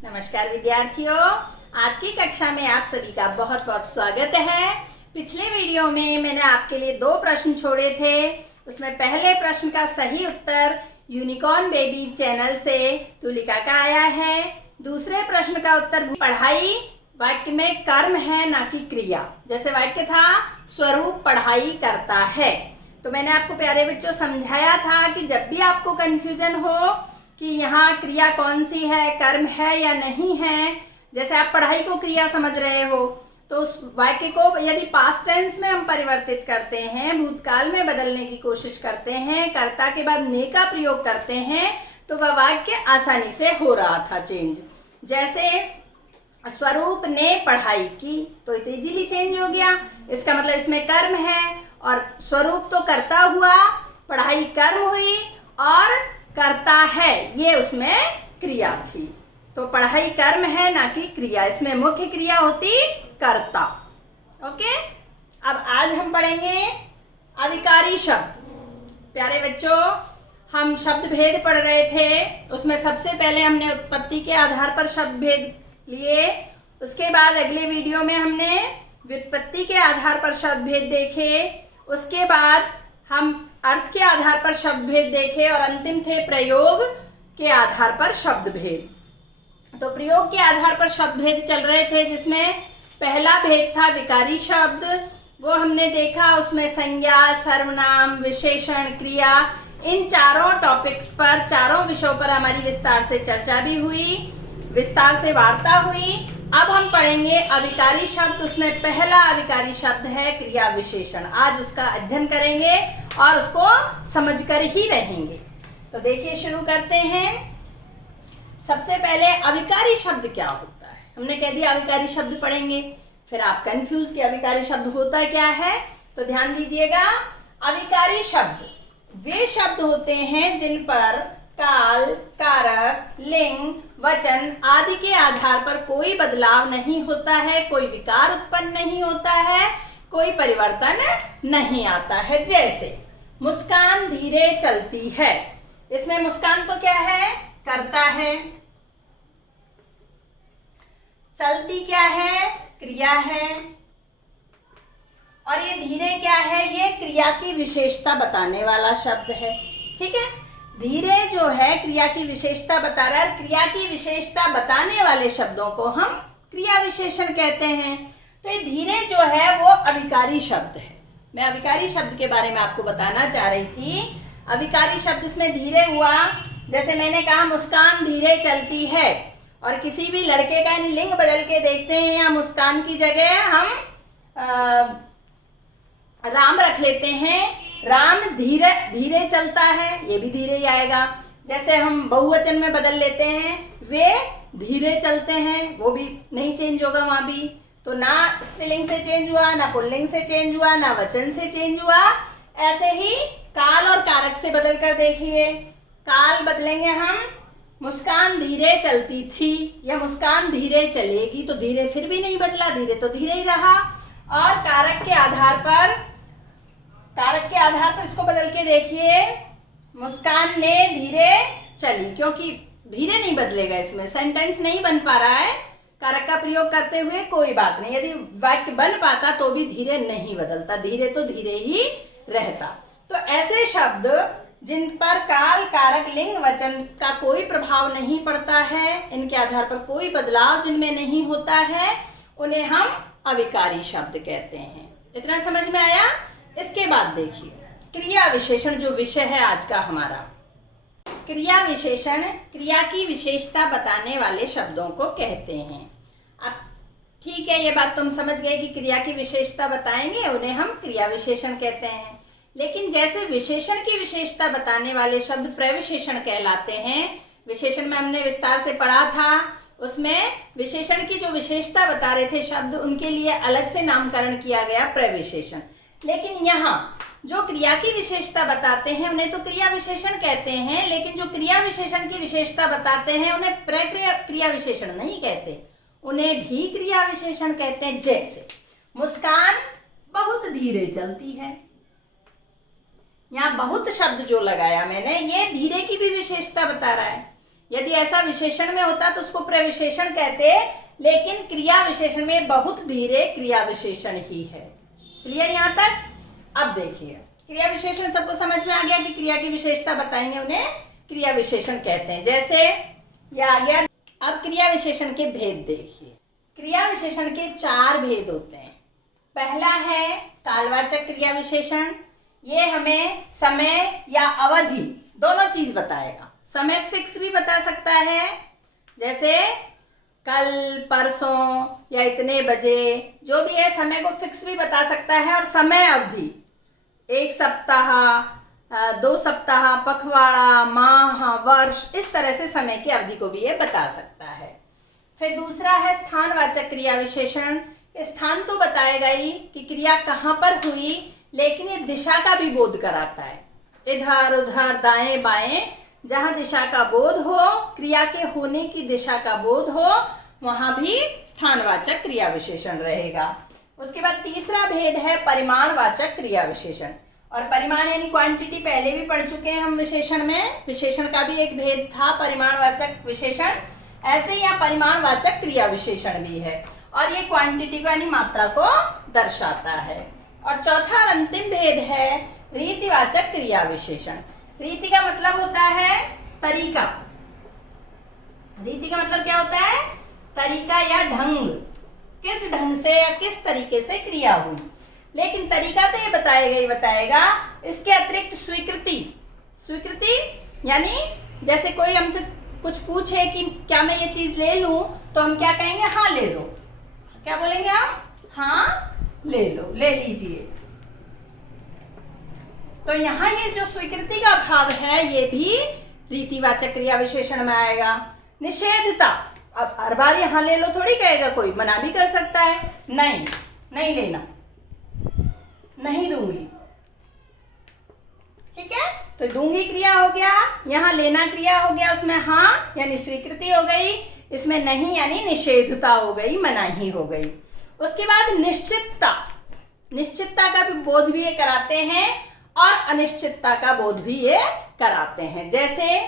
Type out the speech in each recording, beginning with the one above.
नमस्कार विद्यार्थियों, आज की कक्षा में आप सभी का बहुत बहुत स्वागत है। पिछले वीडियो में मैंने आपके लिए दो प्रश्न छोड़े थे। उसमें पहले प्रश्न का सही उत्तर यूनिकॉर्न बेबी चैनल से तुलिका का आया है। दूसरे प्रश्न का उत्तर पढ़ाई वाक्य में कर्म है ना कि क्रिया। जैसे वाक्य था स्वरूप पढ़ाई करता है, तो मैंने आपको प्यारे बच्चों समझाया था कि जब भी आपको कंफ्यूजन हो कि यहाँ क्रिया कौन सी है, कर्म है या नहीं है, जैसे आप पढ़ाई को क्रिया समझ रहे हो तो उस वाक्य को यदि पास्ट टेंस में हम परिवर्तित करते हैं, भूतकाल में बदलने की कोशिश करते हैं, कर्ता के बाद ने का प्रयोग करते हैं, तो वह वाक्य आसानी से हो रहा था चेंज। जैसे स्वरूप ने पढ़ाई की तो इजीली चेंज हो गया। इसका मतलब इसमें कर्म है और स्वरूप तो करता हुआ, पढ़ाई कर्म हुई और करता है ये उसमें क्रिया थी। तो पढ़ाई कर्म है ना कि क्रिया, इसमें मुख्य क्रिया होती कर्ता। ओके, अब आज हम पढ़ेंगे अविकारी शब्द। प्यारे बच्चों, हम शब्द भेद पढ़ रहे थे, उसमें सबसे पहले हमने उत्पत्ति के आधार पर शब्द भेद लिए। उसके बाद अगले वीडियो में हमने व्युत्पत्ति के आधार पर शब्द भेद देखे। उसके बाद हम अर्थ के आधार पर शब्द भेद देखे और अंतिम थे प्रयोग के आधार पर शब्द भेद। तो प्रयोग के आधार पर शब्द भेद चल रहे थे, जिसमें पहला भेद था विकारी शब्द, वो हमने देखा। उसमें संज्ञा, सर्वनाम, विशेषण, क्रिया, इन चारों टॉपिक्स पर, चारों विषयों पर हमारी विस्तार से चर्चा भी हुई, विस्तार से वार्ता हुई। अब हम पढ़ेंगे अविकारी शब्द। उसमें पहला अविकारी शब्द है क्रिया विशेषण। आज उसका अध्ययन करेंगे और उसको समझकर ही रहेंगे। तो देखिए, शुरू करते हैं। सबसे पहले अविकारी शब्द क्या होता है। हमने कह दिया अविकारी शब्द पढ़ेंगे, फिर आप कंफ्यूज कि अविकारी शब्द होता क्या है। तो ध्यान दीजिएगा, अविकारी शब्द वे शब्द होते हैं जिन पर काल, कारक, लिंग, वचन आदि के आधार पर कोई बदलाव नहीं होता है, कोई विकार उत्पन्न नहीं होता है, कोई परिवर्तन नहीं आता है। जैसे मुस्कान धीरे चलती है, इसमें मुस्कान तो क्या है, करता है। चलती क्या है, क्रिया है। और ये धीरे क्या है, ये क्रिया की विशेषता बताने वाला शब्द है। ठीक है, धीरे जो है क्रिया की विशेषता बता रहा है। क्रिया की विशेषता बताने वाले शब्दों को हम क्रिया विशेषण कहते हैं। तो ये धीरे जो है वो अविकारी शब्द है। मैं अविकारी शब्द के बारे में आपको बताना चाह रही थी। अविकारी शब्द इसमें धीरे हुआ। जैसे मैंने कहा मुस्कान धीरे चलती है, और किसी भी लड़के का लिंग बदल के देखते हैं, या मुस्कान की जगह हम राम रख लेते हैं। राम धीरे धीरे चलता है, ये भी धीरे ही आएगा। जैसे हम बहुवचन में बदल लेते हैं, वे धीरे चलते हैं, वो भी नहीं चेंज होगा वहां भी। तो ना स्त्रीलिंग से चेंज हुआ, ना पुल्लिंग से चेंज हुआ, ना वचन से चेंज हुआ। ऐसे ही काल और कारक से बदल कर देखिए। काल बदलेंगे हम, मुस्कान धीरे चलती थी या मुस्कान धीरे चलेगी, तो धीरे फिर भी नहीं बदला, धीरे तो धीरे ही रहा। और कारक के आधार पर इसको बदल के देखिए, मुस्कान ने धीरे चली, क्योंकि धीरे नहीं बदलेगा, इसमें सेंटेंस नहीं बन पा रहा है। कारक का प्रयोग करते हुए कोई बात नहीं, यदि वाक्य बन पाता तो भी धीरे नहीं बदलता, धीरे तो धीरे ही रहता। तो ऐसे शब्द जिन पर काल, कारक, लिंग, वचन का कोई प्रभाव नहीं पड़ता है, इनके आधार पर कोई बदलाव जिनमें नहीं होता है, उन्हें हम अविकारी शब्द कहते हैं। इतना समझ में आया। इसके बाद देखिए क्रिया विशेषण, जो विषय है आज का हमारा। क्रिया विशेषण क्रिया की विशेषता बताने वाले शब्दों को कहते हैं। अब ठीक है, ये बात तुम समझ गए कि क्रिया की विशेषता बताएंगे, उन्हें हम क्रिया विशेषण कहते हैं। लेकिन जैसे विशेषण की विशेषता बताने वाले शब्द प्रविशेषण कहलाते हैं। विशेषण में हमने विस्तार से पढ़ा था, उसमें विशेषण की जो विशेषता बता रहे थे शब्द, उनके लिए अलग से नामकरण किया गया प्रविशेषण। लेकिन यहाँ जो क्रिया की विशेषता बताते हैं उन्हें तो क्रिया विशेषण कहते हैं, लेकिन जो क्रिया विशेषण की विशेषता बताते हैं उन्हें प्रक्रिया विशेषण नहीं कहते, उन्हें भी क्रिया विशेषण कहते हैं। जैसे मुस्कान बहुत धीरे चलती है, यहाँ बहुत शब्द जो लगाया मैंने, ये धीरे की भी विशेषता बता रहा है। यदि ऐसा विशेषण में होता तो उसको प्रविशेषण कहते, लेकिन क्रिया विशेषण में बहुत धीरे क्रिया विशेषण ही है। क्लियर यहाँ तक? अब देखिए, क्रिया विशेषण सबको समझ में आ गया कि क्रिया की विशेषता बताएंगे उन्हें क्रिया विशेषण कहते हैं। जैसे यह आ गया। अब क्रिया विशेषण के भेद देखिए। क्रिया विशेषण के 4 भेद होते हैं। पहला है कालवाचक क्रिया विशेषण। ये हमें समय या अवधि दोनों चीज बताएगा। समय फिक्स भी बता सकता है, जैसे कल, परसों या इतने बजे, जो भी है समय को फिक्स भी बता सकता है। और समय अवधि 1 सप्ताह, 2 सप्ताह, पखवाड़ा, माह, वर्ष, इस तरह से समय की अवधि को भी ये बता सकता है। फिर दूसरा है स्थानवाचक क्रिया विशेषण। स्थान तो बताएगा ही कि क्रिया कहाँ पर हुई, लेकिन ये दिशा का भी बोध कराता है। इधर उधर, दाएं बाएं, जहां दिशा का बोध हो, क्रिया के होने की दिशा का बोध हो, वहां भी स्थानवाचक क्रिया विशेषण रहेगा। उसके बाद तीसरा भेद है परिमाणवाचक क्रिया विशेषण। और परिमाण यानी क्वांटिटी पहले भी पढ़ चुके हैं हम विशेषण में। विशेषण का भी एक भेद था परिमाणवाचक विशेषण, ऐसे ही यहाँ परिमाणवाचक क्रिया विशेषण भी है, और ये क्वांटिटी को यानी मात्रा को दर्शाता है। और चौथा और अंतिम भेद है रीतिवाचक क्रिया विशेषण। रीति का मतलब होता है तरीका। रीति का मतलब क्या होता है? तरीका या ढंग, किस ढंग से या किस तरीके से क्रिया हुई। लेकिन तरीका तो ये बताएगा ही बताएगा, इसके अतिरिक्त स्वीकृति। स्वीकृति यानी जैसे कोई हमसे कुछ पूछे कि क्या मैं ये चीज ले लूं, तो हम क्या कहेंगे? हाँ ले लो। क्या बोलेंगे हम? हाँ ले लो, ले लीजिए। तो यहाँ ये जो स्वीकृति का भाव है, ये भी रीतिवाचक क्रिया विशेषण में आएगा। निषेधता, अब हर बार यहाँ ले लो थोड़ी कहेगा कोई, मना भी कर सकता है, नहीं नहीं लेना, नहीं दूंगी, ठीक है। तो दूंगी क्रिया हो गया, यहाँ लेना क्रिया हो गया, उसमें हाँ यानी स्वीकृति हो गई, इसमें नहीं यानी निषेधता हो गई, मनाही हो गई। उसके बाद निश्चितता। निश्चितता का भी बोध भी ये कराते हैं और अनिश्चितता का बोध भी ये कराते हैं। जैसे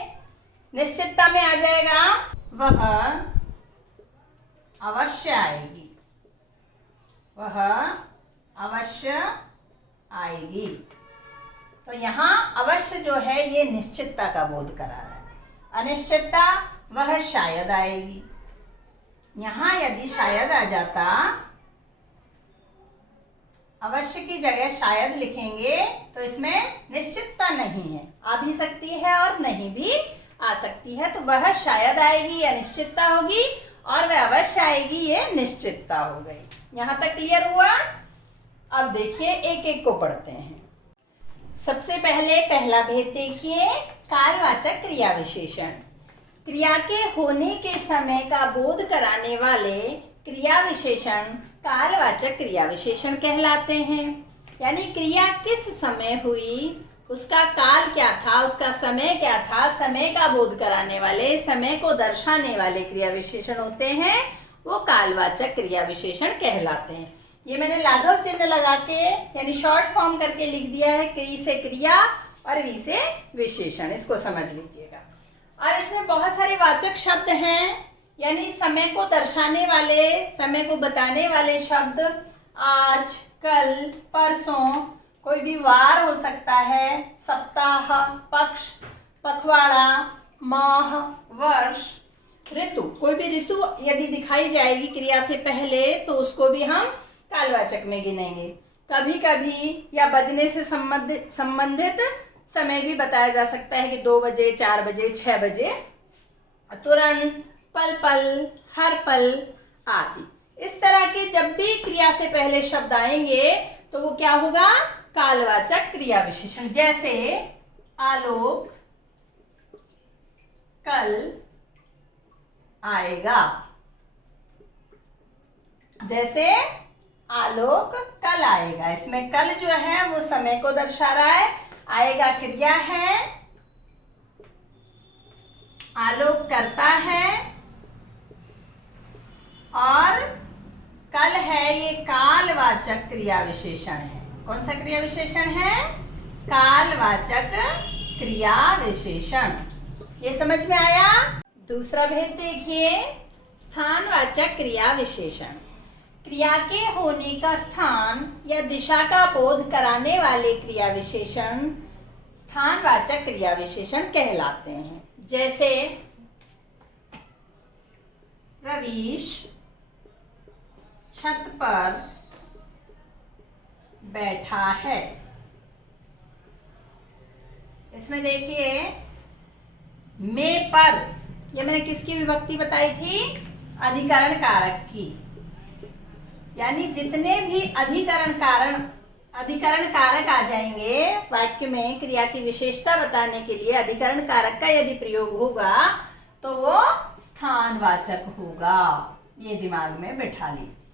निश्चितता में आ जाएगा वह अवश्य आएगी, वह अवश्य आएगी। तो यहाँ अवश्य जो है ये निश्चितता का बोध करा रहा है। अनिश्चितता वह शायद आएगी। यहाँ यदि शायद आ जाता, अवश्य की जगह शायद लिखेंगे तो इसमें निश्चितता नहीं है, आ भी सकती है और नहीं भी आ सकती है। तो वह शायद आएगी या निश्चितता होगी, और वह अवश्य आएगी ये निश्चितता हो गई। यहाँ तक क्लियर हुआ? अब देखिए एक एक को पढ़ते हैं। सबसे पहले पहला भेद देखिए, कालवाचक क्रिया विशेषण। क्रिया के होने के समय का बोध कराने वाले क्रिया विशेषण कालवाचक क्रिया विशेषण कहलाते हैं। यानी क्रिया किस समय हुई, उसका काल क्या था, उसका समय क्या था, समय का बोध कराने वाले, समय को दर्शाने वाले क्रिया विशेषण होते हैं, वो कालवाचक क्रिया विशेषण कहलाते हैं। ये मैंने लाघव चिन्ह लगा के यानी शॉर्ट फॉर्म करके लिख दिया है, क्री से क्रिया और वी से विशेषण, इसको समझ लीजिएगा। और इसमें बहुत सारे वाचक शब्द हैं, यानी समय को दर्शाने वाले, समय को बताने वाले शब्द। आज, कल, परसों, कोई भी वार हो सकता है, सप्ताह, पक्ष, पखवाड़ा, माह, वर्ष, ऋतु। कोई भी ऋतु यदि दिखाई जाएगी क्रिया से पहले तो उसको भी हम कालवाचक में गिनेंगे। कभी कभी या बजने से संबंधित समय भी बताया जा सकता है कि 2 बजे, 4 बजे, 6 बजे, तुरंत, पल पल, हर पल आदि। इस तरह के जब भी क्रिया से पहले शब्द आएंगे तो वो क्या होगा? कालवाचक क्रिया विशेषण। जैसे आलोक कल आएगा, जैसे आलोक कल आएगा, इसमें कल जो है वो समय को दर्शा रहा है, आएगा क्रिया है, आलोक करता है, और कल है ये कालवाचक क्रिया विशेषण है। कौन सा क्रिया विशेषण है? कालवाचक क्रिया विशेषण। ये समझ में आया? दूसरा भेद देखिए, स्थानवाचक क्रिया विशेषण। क्रिया के होने का स्थान या दिशा का बोध कराने वाले क्रिया विशेषण स्थानवाचक क्रिया विशेषण कहलाते हैं। जैसे रवीश छत पर बैठा है। इसमें देखिए में पर, ये मैंने किसकी विभक्ति बताई थी? अधिकरण कारक की। यानी जितने भी अधिकरण कारक आ जाएंगे वाक्य में क्रिया की विशेषता बताने के लिए, अधिकरण कारक का यदि प्रयोग होगा तो वो स्थानवाचक होगा। ये दिमाग में बैठा लीजिए।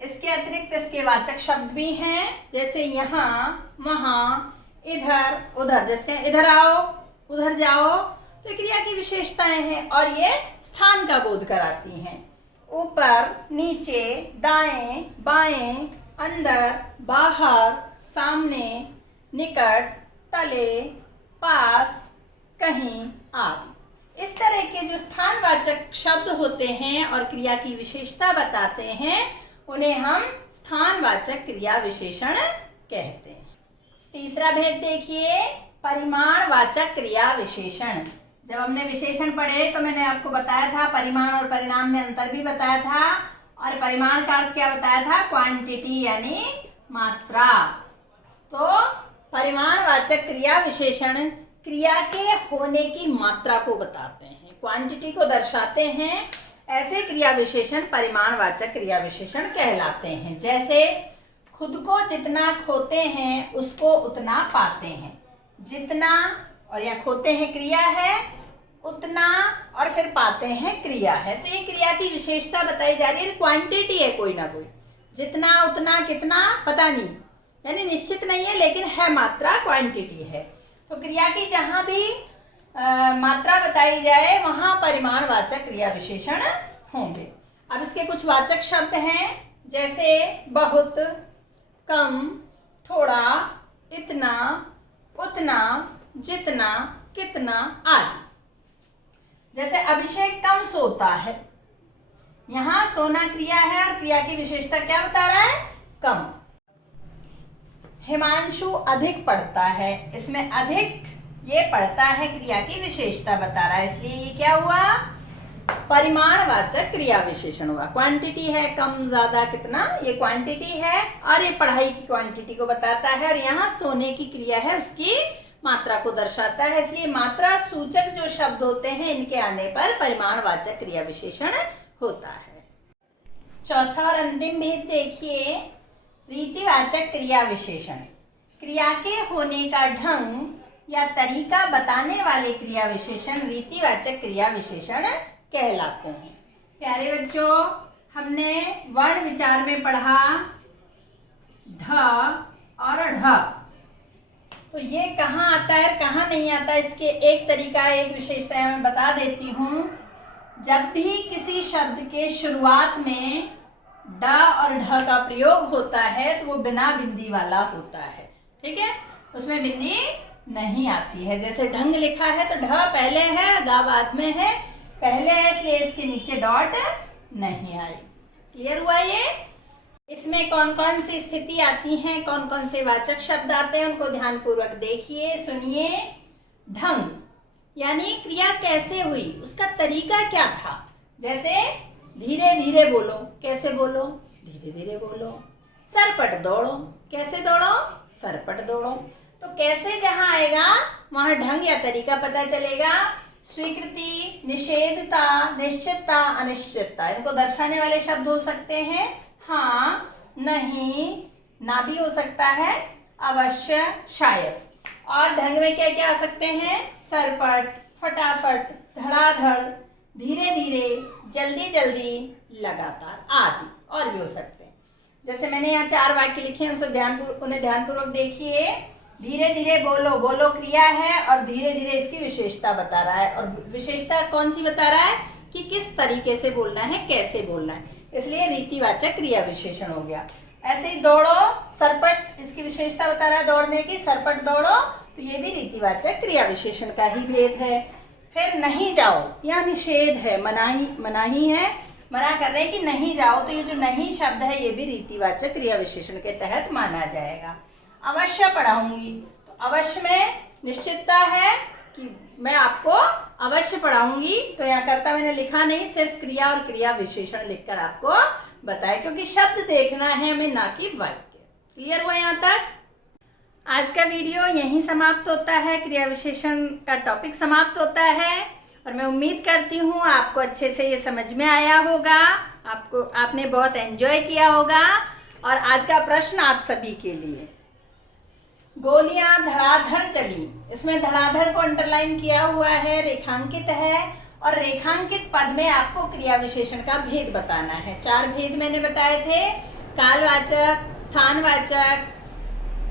इसके अतिरिक्त इसके वाचक शब्द भी हैं, जैसे यहाँ, वहां, इधर, उधर। जैसे इधर आओ, उधर जाओ, तो क्रिया की विशेषताएं हैं और ये स्थान का बोध कराती हैं। ऊपर, नीचे, दाएं, बाएं, अंदर, बाहर, सामने, निकट, तले, पास, कहीं आदि। इस तरह के जो स्थानवाचक शब्द होते हैं और क्रिया की विशेषता बताते हैं, उन्हें हम स्थानवाचक क्रिया विशेषण कहते हैं। तीसरा भेद देखिए, परिमाणवाचक क्रिया विशेषण। जब हमने विशेषण पढ़े तो मैंने आपको बताया था, परिमाण और परिणाम में अंतर भी बताया था। और परिमाण का अर्थ क्या बताया था? क्वांटिटी यानी मात्रा। तो परिमाणवाचक क्रिया विशेषण क्रिया के होने की मात्रा को बताते हैं, क्वांटिटी को दर्शाते हैं। ऐसे क्रिया विशेषण परिमाणवाचक क्रिया विशेषण कहलाते हैं। जैसे खुद को जितना खोते हैं उसको उतना पाते हैं। जितना, और यहाँ खोते हैं क्रिया है, उतना और फिर पाते हैं क्रिया है। तो ये क्रिया की विशेषता बताई जा रही है, क्वांटिटी है कोई ना कोई। जितना, उतना, कितना पता नहीं, यानी निश्चित नहीं है, लेकिन है मात्रा, क्वांटिटी है। तो क्रिया की जहां भी मात्रा बताई जाए वहां परिमाणवाचक क्रिया विशेषण होंगे। अब इसके कुछ वाचक शब्द हैं, जैसे बहुत, कम, थोड़ा, इतना, उतना, जितना, कितना आदि। जैसे अभिषेक कम सोता है, यहां सोना क्रिया है और क्रिया की विशेषता क्या बता रहा है? कम। हिमांशु अधिक पढ़ता है, इसमें अधिक ये पढ़ता है क्रिया की विशेषता बता रहा है, इसलिए ये क्या हुआ? परिमाणवाचक क्रिया विशेषण हुआ। क्वांटिटी है, कम, ज्यादा, कितना, ये क्वांटिटी है और ये पढ़ाई की क्वांटिटी को बताता है। और यहाँ सोने की क्रिया है, उसकी मात्रा को दर्शाता है, इसलिए मात्रा सूचक जो शब्द होते हैं इनके आने पर परिमाणवाचक क्रिया विशेषण होता है। चौथा और अंतिम भेद देखिए, रीतिवाचक क्रिया विशेषण। क्रिया के होने का ढंग या तरीका बताने वाले क्रिया विशेषण रीतिवाचक क्रिया विशेषण कहलाते हैं। प्यारे बच्चों, हमने वर्ण विचार में पढ़ा ढ और ढ। तो ये कहाँ आता है, कहाँ नहीं आता, इसके एक तरीका, एक विशेषता मैं बता देती हूँ। जब भी किसी शब्द के शुरुआत में ड और ढ का प्रयोग होता है तो वो बिना बिंदी वाला होता है, ठीक है, उसमें बिंदी नहीं आती है। जैसे ढंग लिखा है तो ढ पहले है, गा बाद में है, पहले है इसलिए इसके नीचे डॉट नहीं आई। क्लियर हुआ ये? इसमें कौन कौन सी स्थिति आती हैं, कौन कौन से वाचक शब्द आते हैं, उनको ध्यानपूर्वक देखिए, सुनिए। ढंग यानी क्रिया कैसे हुई, उसका तरीका क्या था। जैसे धीरे धीरे बोलो, कैसे बोलो? धीरे धीरे बोलो। सरपट दौड़ो, कैसे दौड़ो? सरपट दौड़ो। तो कैसे जहां आएगा वहां ढंग या तरीका पता चलेगा। स्वीकृति, निषेधता, निश्चितता, अनिश्चितता, इनको दर्शाने वाले शब्द हो सकते हैं हाँ, नहीं, ना भी हो सकता है, अवश्य, शायद। और ढंग में क्या क्या आ सकते हैं? सरपट, फटाफट, धड़ाधड़, धीरे धीरे, जल्दी जल्दी, लगातार आदि और भी हो सकते हैं। जैसे मैंने यहाँ 4 वाक्य लिखे हैं, उन्हें ध्यानपूर्वक देखिए। धीरे धीरे बोलो, बोलो क्रिया है और धीरे धीरे इसकी विशेषता बता रहा है। और विशेषता कौन सी बता रहा है? कि किस तरीके से बोलना है, कैसे बोलना है, इसलिए रीतिवाचक क्रिया विशेषण हो गया। ऐसे ही दौड़ो, सरपट, इसकी विशेषता बता रहा है दौड़ने की, सरपट दौड़ो, तो ये भी रीतिवाचक क्रिया विशेषण का ही भेद है। फिर नहीं जाओ, यह निषेध है, मनाही है, मना कर रहे हैं कि नहीं जाओ, तो ये जो नहीं शब्द है ये भी रीतिवाचक क्रिया विशेषण के तहत माना जाएगा। अवश्य पढ़ाऊंगी, तो अवश्य में निश्चितता है कि मैं आपको अवश्य पढ़ाऊंगी, तो यहाँ कर्ता मैंने लिखा नहीं, सिर्फ क्रिया और क्रिया विशेषण लिखकर आपको बताया, क्योंकि शब्द देखना है हमें, ना कि वाक्य। क्लियर हुआ यहाँ तक? आज का वीडियो यहीं समाप्त होता है, क्रिया विशेषण का टॉपिक समाप्त होता है, और मैं उम्मीद करती हूँ आपको अच्छे से ये समझ में आया होगा, आपने बहुत एंजॉय किया होगा। और आज का प्रश्न आप सभी के लिए, गोलियां धड़ाधड़ चली, इसमें धड़ाधड़ को अंडरलाइन किया हुआ है, रेखांकित है, और रेखांकित पद में आपको क्रिया विशेषण का भेद बताना है। 4 भेद मैंने बताए थे, कालवाचक, स्थानवाचक,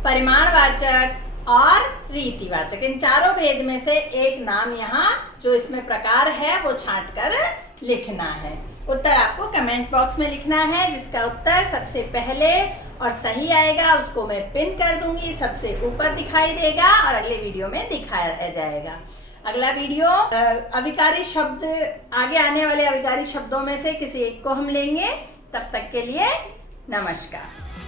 परिमाणवाचक और रीतिवाचक। इन चारों भेद में से एक नाम यहाँ जो इसमें प्रकार है वो छांट कर लिखना है। उत्तर आपको कमेंट बॉक्स में लिखना है, जिसका उत्तर सबसे पहले और सही आएगा उसको मैं पिन कर दूंगी, सबसे ऊपर दिखाई देगा और अगले वीडियो में दिखाया जाएगा। अगला वीडियो अविकारी शब्द, आगे आने वाले अविकारी शब्दों में से किसी एक को हम लेंगे। तब तक के लिए नमस्कार।